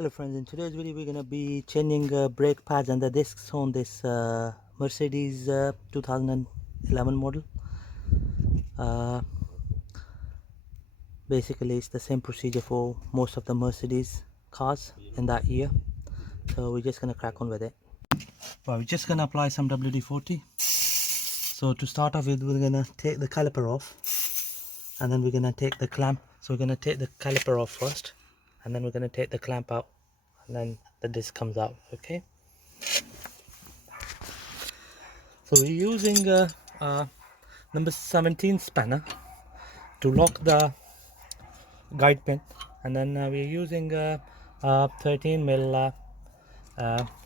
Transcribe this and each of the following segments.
Hello friends, in today's video we're going to be changing brake pads and the discs on this Mercedes 2011 model. uh, Basically it's the same procedure for most of the Mercedes cars in that year, so we're just going to crack on with it. Right, we're just going to apply some WD-40. So to start off with, we're going to take the caliper off, and then we're going to take the clamp. So we're going to take the caliper off first, and then we're going to take the clamp out, and then the disc comes out. Okay, so we're using number 17 spanner to lock the guide pin, and then we're using a 13 mil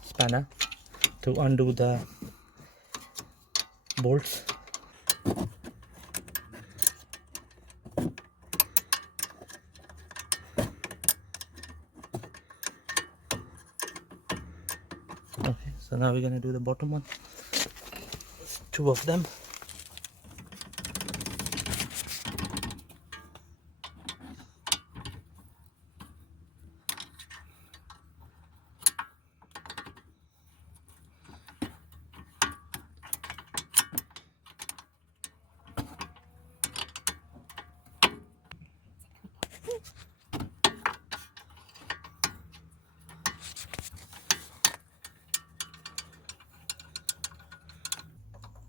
spanner to undo the bolts. Okay, so now we're going to do the bottom one. Two of them.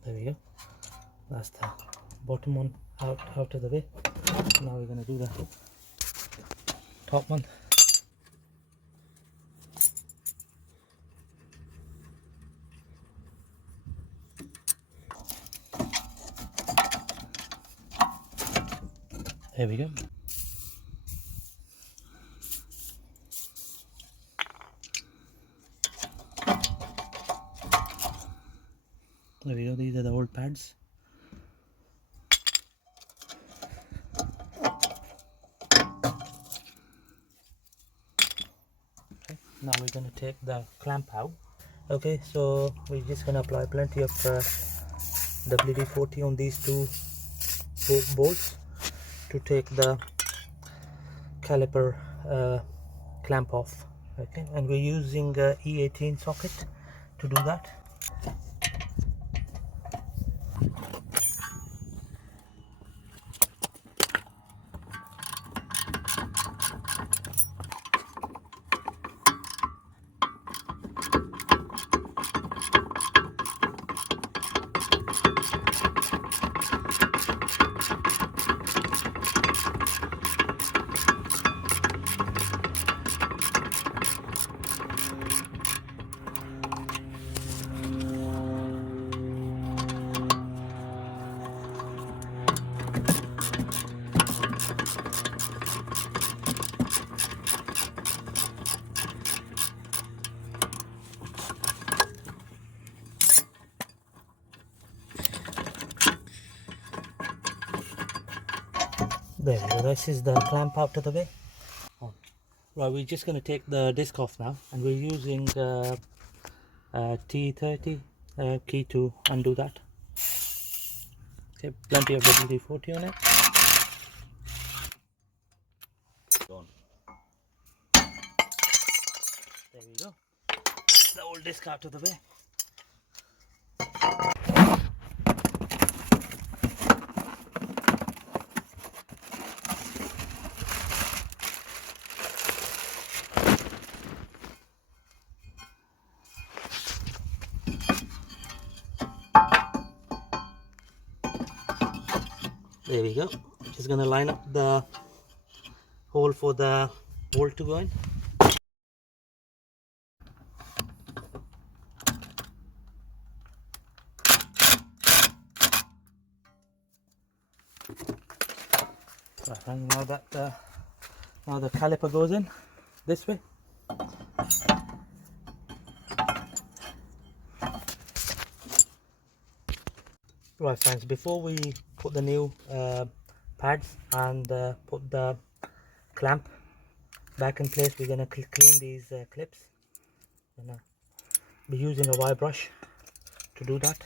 There we go. That's the bottom one out of the way. Now we're going to do the top one. There we go. There we go. These are the old pads. Okay, now we're going to take the clamp out. Okay, so we're just going to apply plenty of WD-40 on these two bolts to take the caliper clamp off. Okay, and we're using E18 socket to do that. There we go, this is the clamp out of the way. Right, we're just going to take the disc off now, and we're using T30 key to undo that. Okay, plenty of WD-40 on it. There we go, that's the old disc out of the way. There we go. Just gonna line up the hole for the bolt to go in. Right, and now that now the caliper goes in this way. Right friends, before we put the new pads and put the clamp back in place, we're gonna clean these clips. I'm gonna be using a wire brush to do that.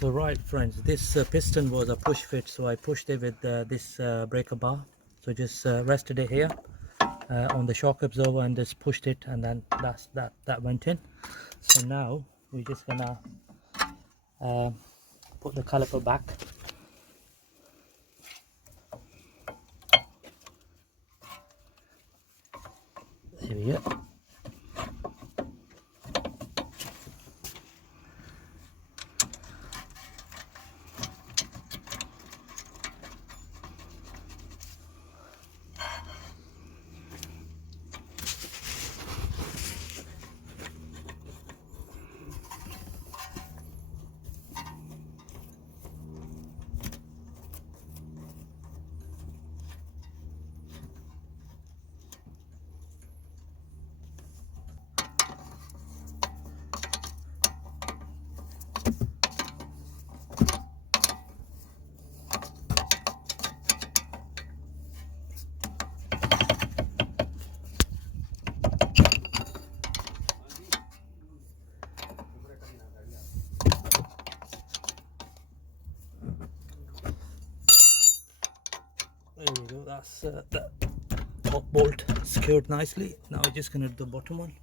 So right friends, this piston was a push fit, so I pushed it with this breaker bar. So just rested it here on the shock absorber and just pushed it, and then that went in. So now we're just gonna put the caliper back. There we go. There we go, that's the top bolt secured nicely. Now we're just gonna do the bottom one.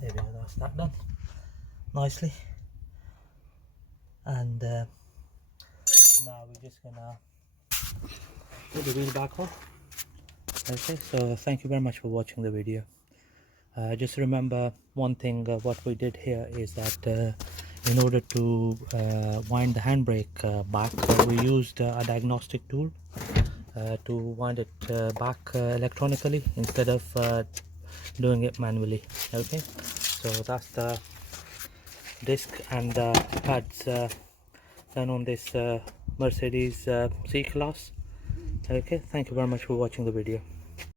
There we go, that's that done nicely. And now we're just gonna put the wheel back on. Okay, so thank you very much for watching the video. Just remember one thing, what we did here is that in order to wind the handbrake back, we used a diagnostic tool to wind it back electronically instead of doing it manually. Okay, so that's the disc and the pads done on this Mercedes C class. Okay, thank you very much for watching the video.